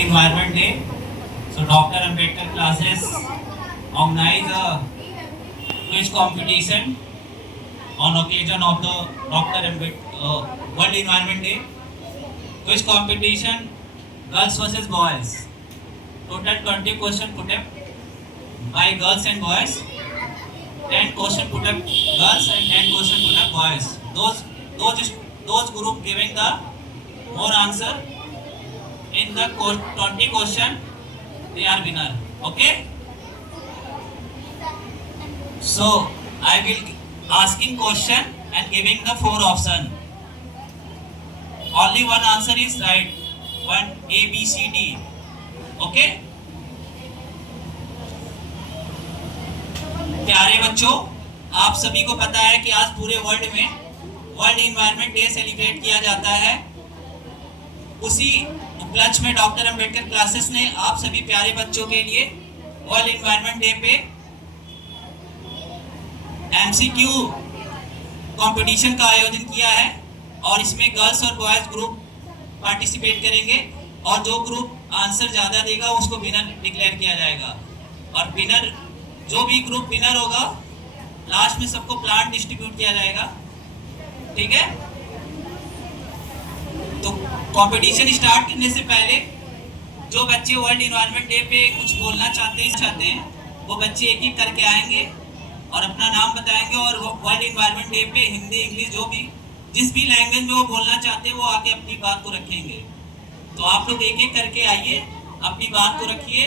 Environment Day. So Dr. Ambedkar classes organize a quiz competition on occasion of the Dr. Ambedkar World Environment Day. Quiz competition, girls versus boys. Total 20 question put up by girls and boys. 10 question put up girls and 10 question put up boys. Those group giving the more answer in the 20 question, they are winner. Okay. So I will asking question and giving the 4 option. Only one answer is right. One A, B, C, D. Okay. प्यारे बच्चों, आप सभी को पता है कि आज पूरे वर्ल्ड में वर्ल्ड इन्वायरमेंट डे सेलिब्रेट किया जाता है। उसी उपलक्ष्य में डॉक्टर अंबेडकर क्लासेस ने आप सभी प्यारे बच्चों के लिए वर्ल्ड इन्वायरमेंट डे पे एमसीक्यू कंपटीशन का आयोजन किया है और इसमें गर्ल्स और बॉयज ग्रुप पार्टिसिपेट करेंगे और जो ग्रुप आंसर ज्यादा देगा उसको विनर डिक्लेयर किया जाएगा और विनर जो भी ग्रुप विनर होगा लास्ट में सबको प्लांट डिस्ट्रीब्यूट किया जाएगा। ठीक है। तो कंपटीशन स्टार्ट करने से पहले जो बच्चे वर्ल्ड एनवायरनमेंट डे पे कुछ बोलना चाहते हैं वो बच्चे एक एक करके आएंगे और अपना नाम बताएंगे और वर्ल्ड एनवायरनमेंट डे पे हिंदी इंग्लिश जो भी जिस भी लैंग्वेज में वो बोलना चाहते हैं वो आके अपनी बात को रखेंगे। तो आप लोग एक एक करके आइए, अपनी बात को रखिए,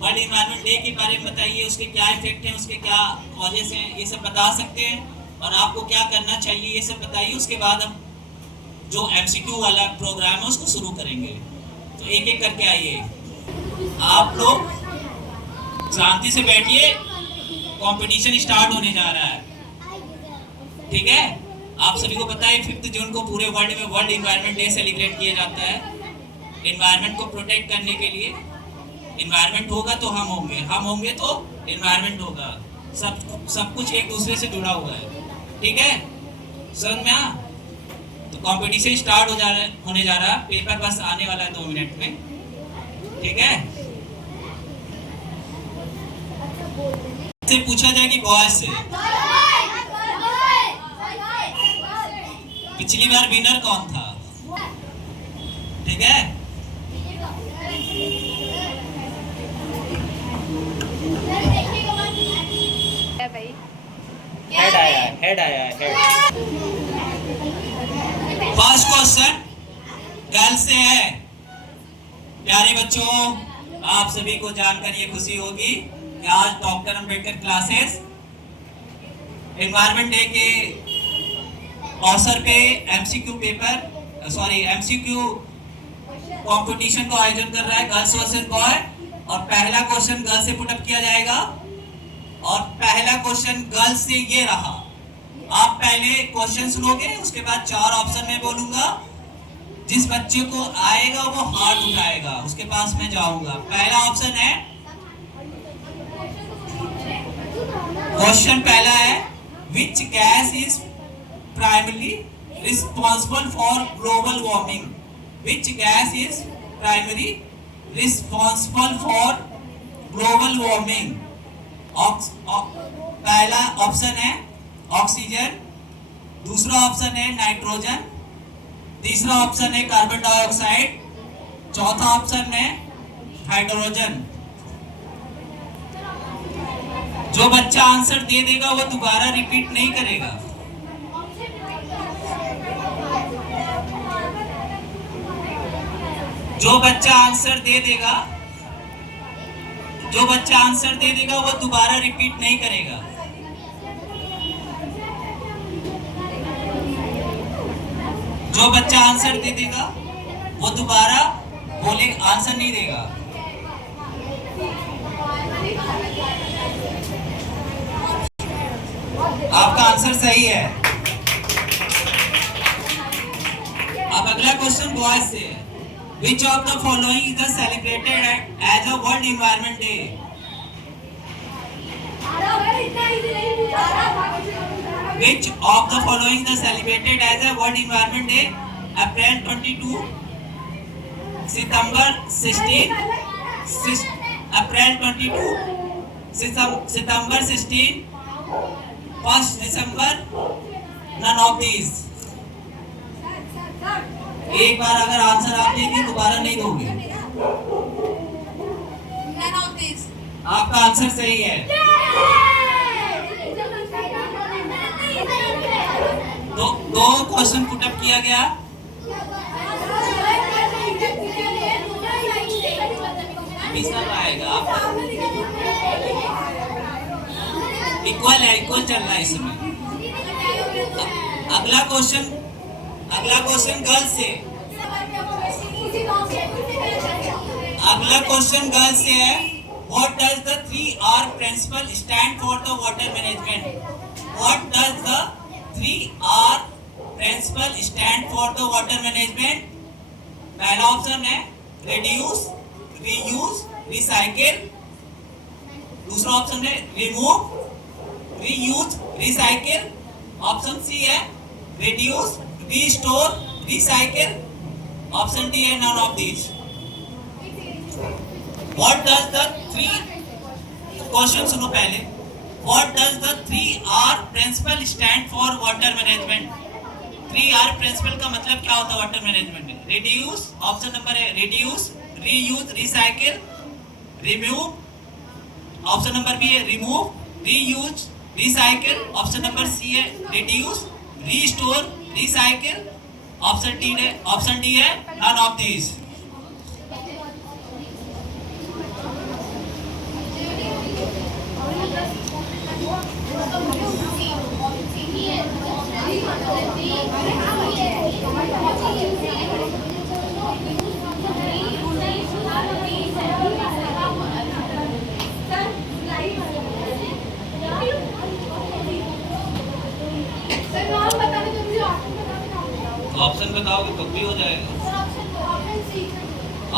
वर्ल्ड एनवायरनमेंट डे के बारे में बताइए, उसके क्या इफेक्ट हैं, उसके क्या कॉजेस हैं, ये सब बता सकते हैं और आपको क्या करना चाहिए ये सब बताइए। उसके बाद हम जो एमसीक्यू वाला प्रोग्राम है उसको शुरू करेंगे। तो एक एक करके आइए, आप लोग शांति से बैठिए, कंपटीशन स्टार्ट होने जा रहा है। ठीक है। आप सभी को पता है 5 जून को पूरे वर्ल्ड में वर्ल्ड एनवायरनमेंट डे सेलिब्रेट किया जाता है। एनवायरनमेंट को प्रोटेक्ट करने के लिए, एनवायरनमेंट होगा तो हम होंगे, हम होंगे तो एनवायरनमेंट होगा, सब कुछ एक दूसरे से जुड़ा हुआ है। ठीक है, समझ में आ? तो कंपटीशन स्टार्ट होने जा रहा है। पेपर बस आने वाला है 2 मिनट में। ठीक है। से पूछा जाए कि बॉयज से पिछली बार विनर कौन था? ठीक है। हेड आया। फर्स्ट क्वेश्चन गर्ल से है। प्यारे बच्चों, आप सभी को जानकर ये खुशी होगी कि आज doctor Ambedkar classes environment day के अवसर पे एमसीक्यू कंपटीशन को आयोजन कर रहा है, गर्ल्स वर्सेस बॉय। और पहला क्वेश्चन गर्ल से पुट अप किया जाएगा और पहला क्वेश्चन गर्ल से ये रहा। आप पहले क्वेश्चन सुनोगे, उसके बाद 4 ऑप्शन में बोलूंगा, जिस बच्चे को आएगा वो हाथ उठाएगा, उसके पास मैं जाऊंगा। पहला ऑप्शन है, क्वेश्चन पहला है, which gas is primary responsible for global warming? Which gas is primary responsible for global warming? पहला ऑप्शन है ऑक्सीजन, दूसरा ऑप्शन है नाइट्रोजन, तीसरा ऑप्शन है कार्बन डाइऑक्साइड, चौथा ऑप्शन है हाइड्रोजन। जो बच्चा आंसर दे देगा वो दोबारा रिपीट नहीं करेगा। जो बच्चा आंसर दे देगा वो दोबारा रिपीट नहीं करेगा। जो बच्चा आंसर दे देगा वो दोबारा आंसर नहीं देगा। आपका आंसर सही है। अब अगला क्वेश्चन बॉयज से है। Which of the following is celebrated as a World Environment Day? Which of the following is celebrated as a World Environment Day? April 22, September 16, April 22, September 16, 1 December, none of these. एक बार अगर answer आप देंगे दोबारा नहीं दोगे। None of these. आपका answer सही है। दो क्वेश्चन पुटअप किया गया। तीसरा आएगा इक्वल है, इक्वल चल रहा है इस समय। अगला क्वेश्चन गर्ल्स से। अगला क्वेश्चन गर्ल्स से है, what does the 3R principle stand for the water management? What does the 3R principle stand for the water management? पहला ऑप्शन है रिड्यूस, रीयूज, रिसाइकिल। दूसरा ऑप्शन है remove, reuse, recycle. Option C है reduce, restore, recycle. Option D है none of these. What does the question सुनो पहले। What does the 3R principle stand for water management? 3R principle का मतलब क्या होता है वाटर मैनेजमेंट में? रिड्यूस, ऑप्शन नंबर है reduce, reuse, recycle, remove. Option number B है remove, reuse, recycle. Option number C है reduce, restore, recycle. Option D है नन ऑफ दीज। ऑप्शन बताओगे तो भी हो जाएगा।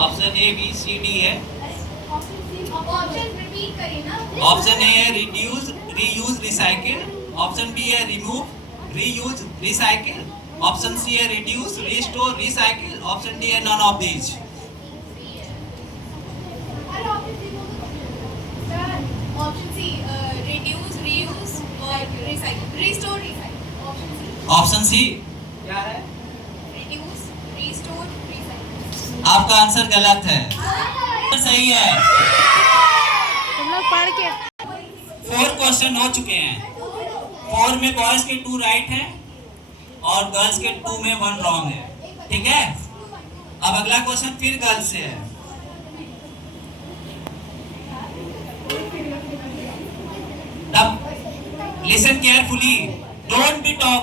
Option A B C D है। ऑप्शन ए है reduce, reuse, recycle. Option B है remove, reuse, recycle. Option C है reduce, restore, recycle. Option D है none of these. Option C, reduce, reuse or recycle. Restore, recycle. Option C क्या है? Reduce, restore, recycle. आपका answer गलत है। सही है। तुम लोग पढ़ के 4 क्वेश्चन हो चुके हैं। 4 में बॉयज के 2 राइट हैं और गर्ल्स के 2 में 1 रॉन्ग है। ठीक है, अब अगला क्वेश्चन फिर गर्ल्स से है। तब listen carefully, don't be talk,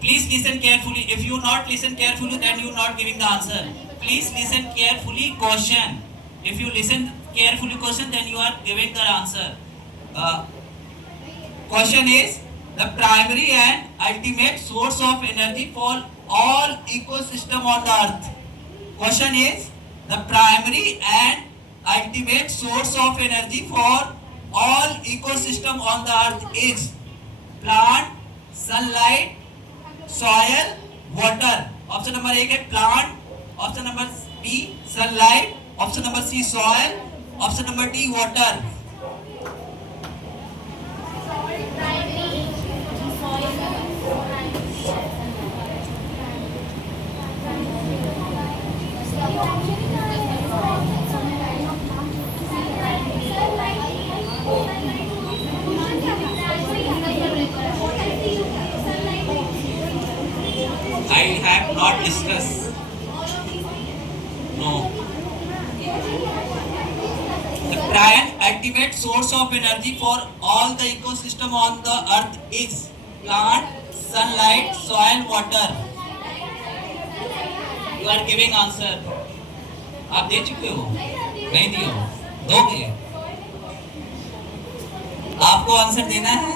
please listen carefully. If you not listen carefully then you not giving the answer. Please listen carefully question. If you listen carefully question then you are giving the answer. Question is the primary and ultimate source of energy for all ecosystem on the earth. Question is the primary and ultimate source of energy for all ecosystem on the earth is plant, sunlight, soil, water. Option number 1 है plant, option number B sunlight, option number C soil, option number D water. I have not discussed. No. The prime ultimate source of energy for all the ecosystem on the earth is plant, sunlight, soil, water. You are giving answer. आप दे चुके हो? नहीं दिए हो? दोगे? आपको answer देना है।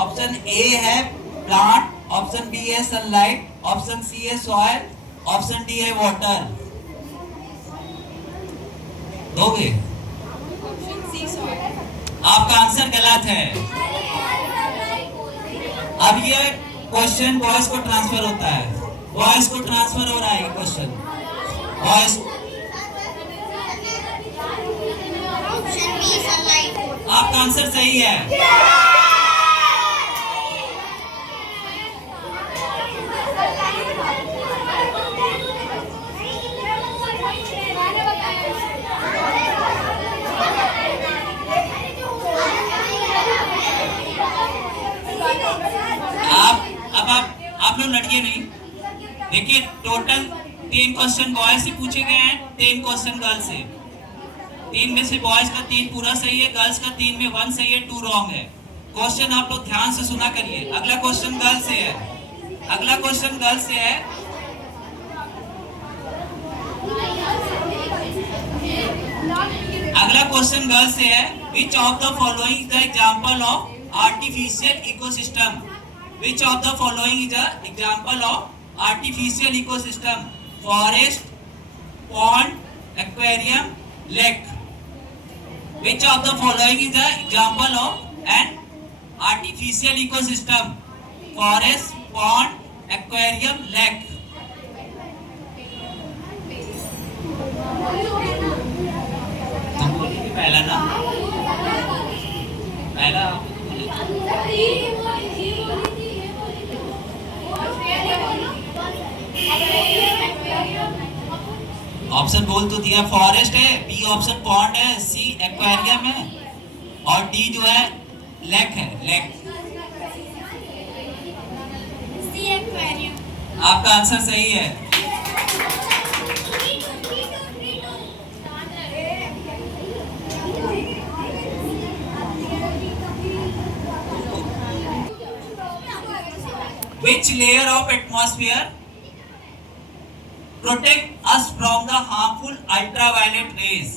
ऑप्शन ए है प्लांट, ऑप्शन बी है सनलाइट, ऑप्शन सी है सॉइल, ऑप्शन डी है वाटर। दोगे? आपका आंसर गलत है। अब ये क्वेश्चन बॉयज को ट्रांसफर होता है, बॉयज को ट्रांसफर हो रहा है question boys Option B, sunlight. आपका आंसर सही है। आप लोग लड़िए नहीं। देखिए टोटल 3 क्वेश्चन बॉयज से पूछे गए हैं, 3 क्वेश्चन गर्ल्स से। 3 में से बॉयज का 3 पूरा सही है, गर्ल्स का 3 में 1 सही है, 2 रॉन्ग है। क्वेश्चन आप लोग ध्यान से सुना करिए। अगला क्वेश्चन गर्ल्स से है। अगला क्वेश्चन गर्ल्स से है। अगला क्वेश्चन गर्ल्स से है। Which of the following is the example of artificial ecosystem? Which of the following is an example of artificial ecosystem? Forest, pond, aquarium, lake. Which of the following is an example of an artificial ecosystem? Forest, pond, aquarium, lake. तुम बोलिए पहला ना। पहला option बोल तो दिया। Forest है, B option pond है, सी एक्वेरियम है और डी जो है लेक है। लेक सी एक्वेरियम। आपका आंसर सही है। Which layer of atmosphere protect us from the harmful ultraviolet rays?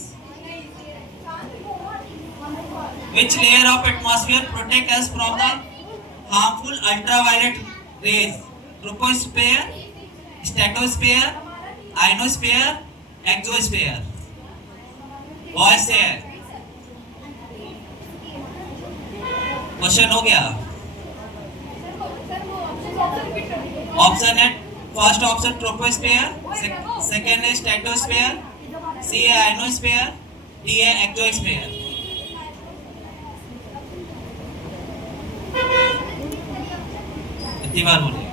Which layer of atmosphere protect us from the harmful ultraviolet rays? Troposphere, stratosphere, ionosphere, exosphere. Voice से है। Question हो गया। Option है, first option troposphere, second है stratosphere, सी है ionosphere, D है exosphere. कितनी बार बोले?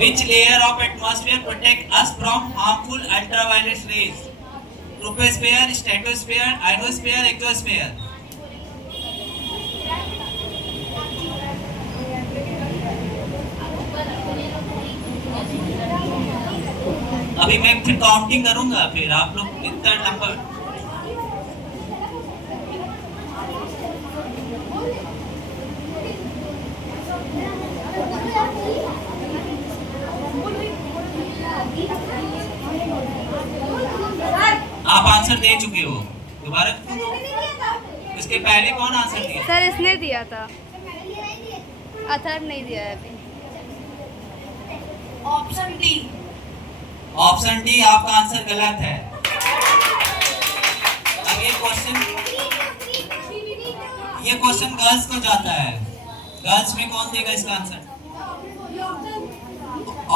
Which layer of atmosphere protect us from harmful ultraviolet rays? Troposphere, stratosphere, ionosphere, exosphere. अभी मैं फिर काउंटिंग करूंगा, फिर आप लोग इतना नंबर। आप आंसर दे चुके हो, दोबारा इसके पहले कौन आंसर दिया? सर इसने दिया था, अथर नहीं दिया है अभी। Option D. ऑप्शन डी आपका आंसर गलत है। अब ये क्वेश्चन गर्ल्स को जाता है। गर्ल्स में कौन देगा इसका आंसर?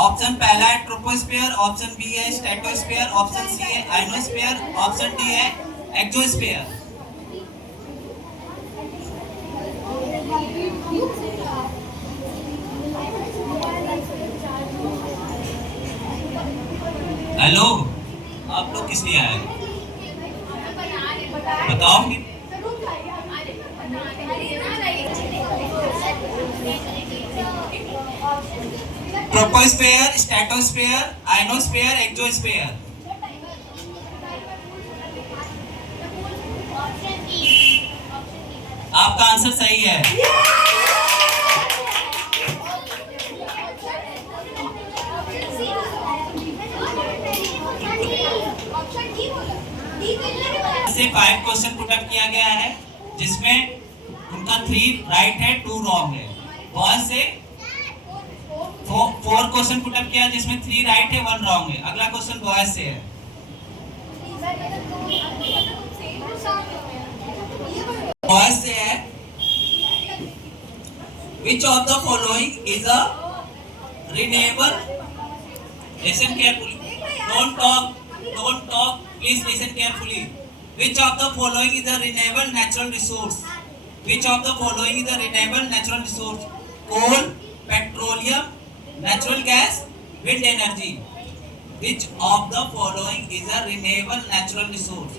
ऑप्शन पहला है ट्रोपोस्फीयर, ऑप्शन बी है स्ट्रेटोस्फीयर, ऑप्शन सी है आयनोस्फीयर, ऑप्शन डी है एक्सोस्फीयर। हेलो, आप लोग किस लिए आए? बताओगे? Troposphere, stratosphere, ionosphere, exosphere. आपका आंसर सही है। से 5 क्वेश्चन पुट अप किया गया है, जिसमें उनका 3 राइट है, 2 रॉन्ग है। बहुत से 4 क्वेश्चन पुट अप किया, जिसमें 3 राइट है, 1 रॉन्ग है। अगला क्वेश्चन बॉयज से है। बॉयज से है, which of the following is a renewable? Listen carefully. Don't talk. Please listen carefully. Which of the following is a renewable natural resource? Which of the following is a renewable natural resource? Coal, petroleum, natural gas, wind energy. Which of the following is a renewable natural resource?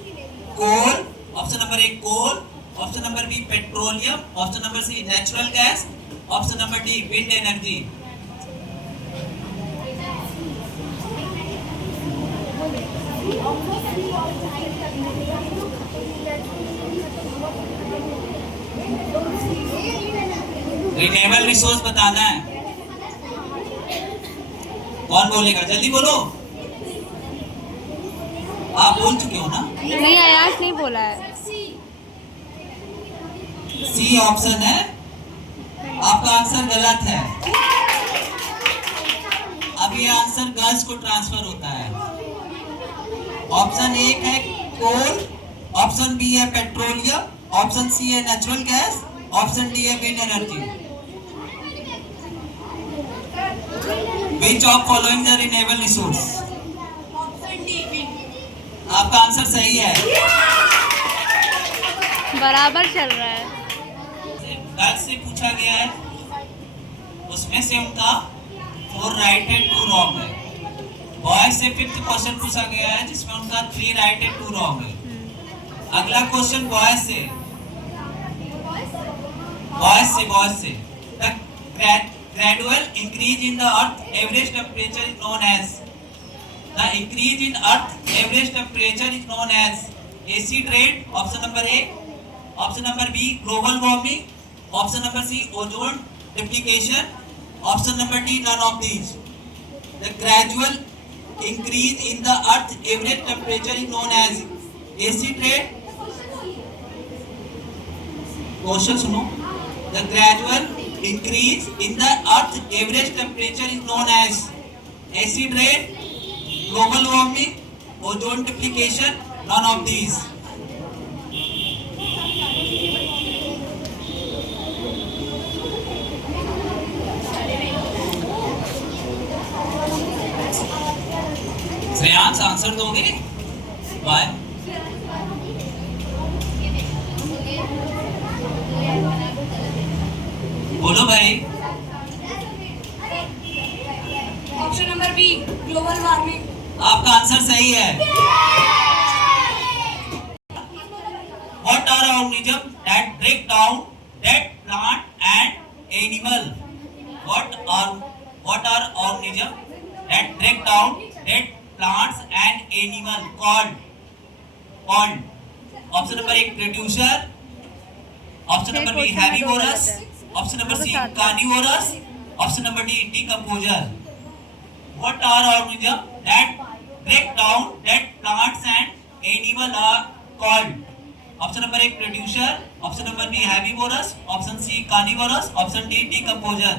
Coal, option number A coal, option number B petroleum, option number C natural gas, option number D wind energy. Renewable resource बताना है। कौन बोलेगा? जल्दी बोलो। आप बोल चुके हो ना? नहीं आयास नहीं बोला है। सी ऑप्शन है, आपका आंसर गलत है। अब ये आंसर गर्ल्स को ट्रांसफर होता है। ऑप्शन एक है कोल, ऑप्शन बी है पेट्रोलियम, ऑप्शन सी है नेचुरल गैस, ऑप्शन डी है wind energy. Which of following the renewable resource? आपका आंसर सही है। बराबर चल रहा है। गर्ल्स से पूछा गया है, उसमें से उनका 4 राइट है 2 रॉन्ग है। बॉयज से 5th क्वेश्चन पूछा गया है जिसमें उनका 3 राइट है 2 रॉन्ग है। अगला क्वेश्चन बॉयज से The gradual increase in the earth average temperature is known as acid rain, option number A, option number B global warming, option number C ozone depletion, option number D none of these. The gradual increase in the earth average temperature is known as acid rain. Question सुनो। The gradual increase in the earth average temperature is known as acid rain, global warming, ozone depletion, none of these. Shreyansh answer दोगे? Why? बोलो भाई। Option number B global warming. आपका answer सही है। What are organisms that break down dead plant and animal? What are organisms that break down dead plants and animal called? Option number A producer, option number B herbivorous, option number C carnivorous, option number D decomposer. What are organisms that break down dead plants and animal are called? Option number A producer, option number B herbivorous, option C carnivorous, option D decomposer.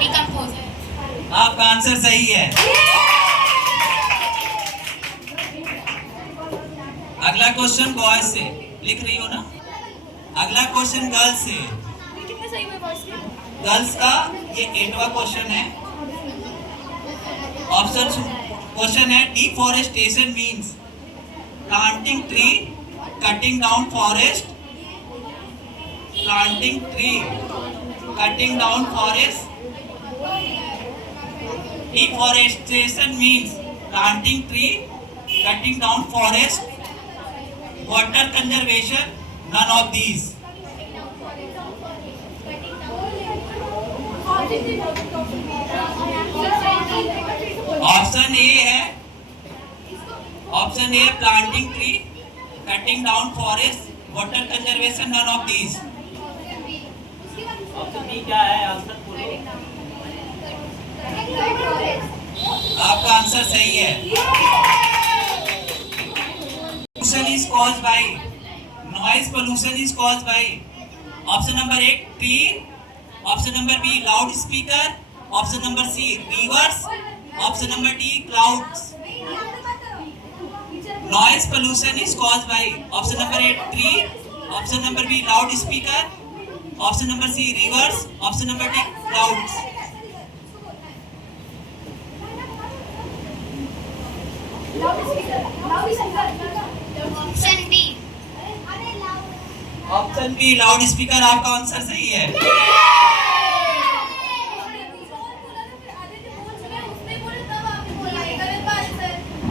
Decomposer. आपका answer सही है। अगला question boys से लिख रही हो ना? अगला क्वेश्चन गर्ल्स से। गर्ल्स का ये 8वां क्वेश्चन है। ऑप्शन क्वेश्चन है deforestation means planting tree, cutting down forest, planting tree, cutting down forest. Deforestation means planting tree, cutting down forest, water conservation, none of these. Option A है, option A planting tree, cutting down forest, water conservation, none of these. Option B क्या है? Answer बोलो। आपका answer सही है। Pollution is caused by noise. Pollution is caused by option number A tree, option number B loudspeaker, option number C rivers, option number D clouds. Noise pollution is caused by option number A tree, option number B loudspeaker, option number C rivers, option number D clouds. Option B. Option B loudspeaker आपका answer सही है।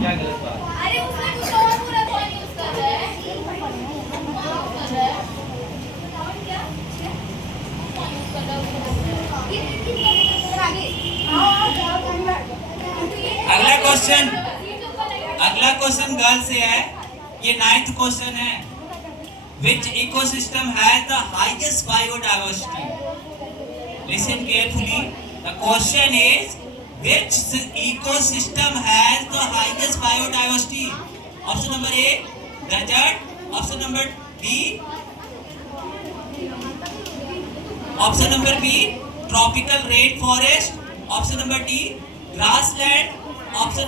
क्या गलत बात? अरे उसने कुछ और पूरा कौन यूज कर रहा है? अगला क्वेश्चन गर्ल से है। ये 9th क्वेश्चन है। Which ecosystem has the highest biodiversity? Listen carefully. The question is, which ecosystem has the highest biodiversity? Option number A, desert. Option number B. Option number B, tropical rainforest. Option number D, grassland. Option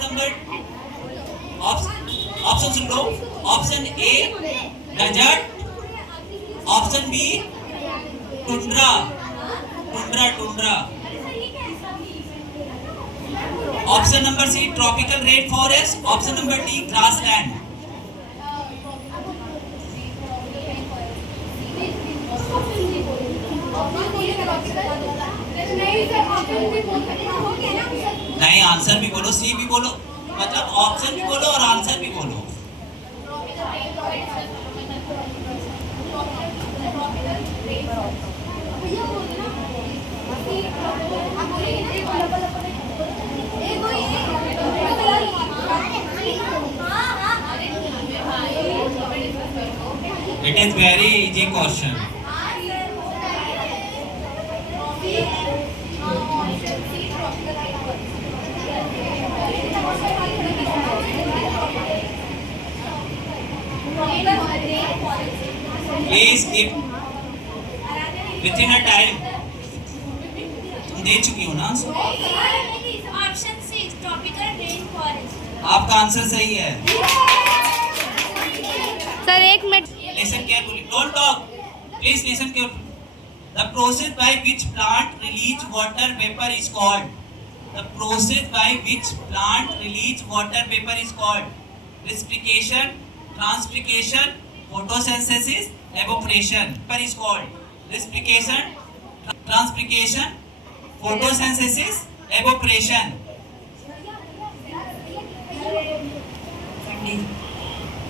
सुनो। Option A, desert. Option B, tundra. Option number C, tropical rainforest. Option number D, grassland. नहीं, answer भी बोलो, सी भी बोलो, मतलब option भी बोलो और आंसर भी बोलो। It is very easy question. Please keep within a time. तुम दे चुकी हो ना? Option C tropical rain forest. आपका आंसर सही है। Sir 1 minute. Listen carefully. Don't talk. Please listen carefully. The process by which plant release water vapor is called. The process by which plant release water vapor is called respiration, transpiration, photosynthesis, evaporation. Vapor is called respiration, transpiration, photosynthesis, evaporation.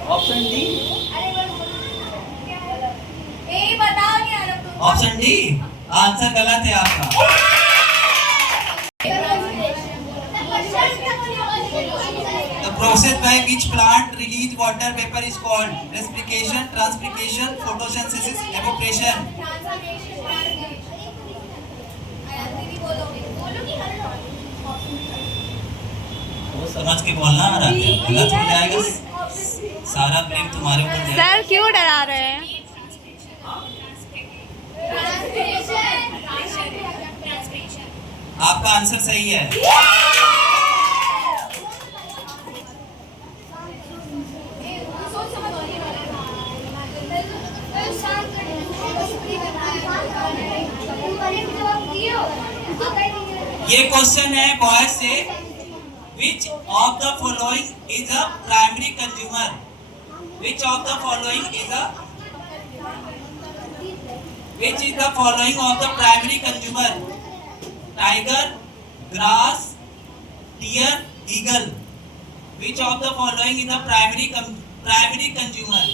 Option D. बताओ क्या option D answer गलत है आपका। The process by which plant release water vapor is called respiration, transpiration, photosynthesis, evaporation. वो समझ के बोलना, गलत हो जाएगा, सारा ब्लेम तुम्हारे ऊपर जाएगा। सर क्यों डरा रहे हैं? आपका आंसर सही है। ये क्वेश्चन है बॉयज से। Which of the following is a primary consumer? Which of the following is the following of the primary consumer? Tiger, grass, deer, eagle. Which of the following is the primary consumer?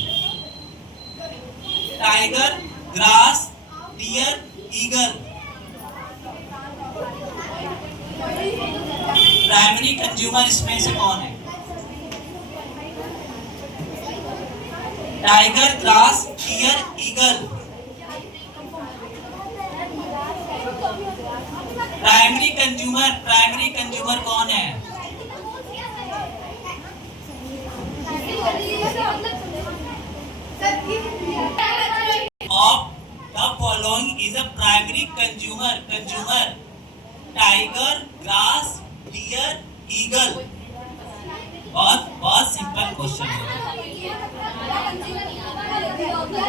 Tiger, grass, deer, eagle. Primary consumer इसमें से कौन है? Tiger, grass, deer, eagle. Primary consumer कौन है? Of the following is a primary consumer. Tiger, grass, deer, eagle. बहुत simple question है।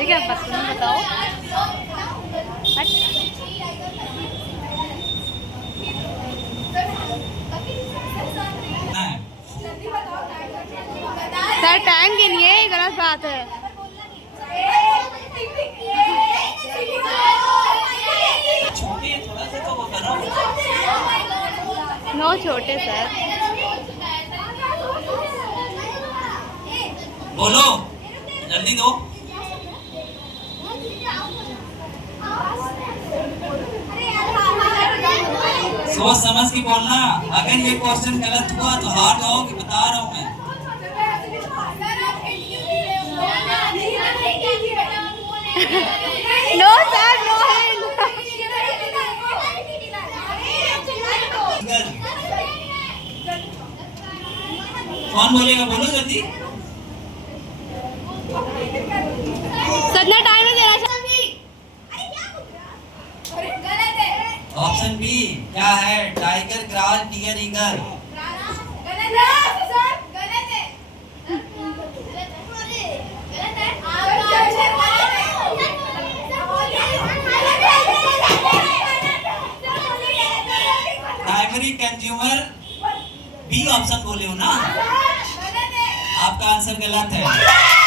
क्या पता बताओ। बात है। छोटे थोड़ा सा तो वो करो। नो छोटे सर। बोलो जल्दी दो। सोच समझ के बोलना। अगर ये क्वेश्चन गलत हुआ तो हार जाओगे, बता रहा हूँ मैं। No sir, no hand. कौन बोलेगा, बोलो जल्दी। सदना टाइम नहीं दे रहा। ऑप्शन बी क्या है? Tiger, grass, tiger, eagle. Primary consumer B option बोले हो ना, आपका आंसर गलत है।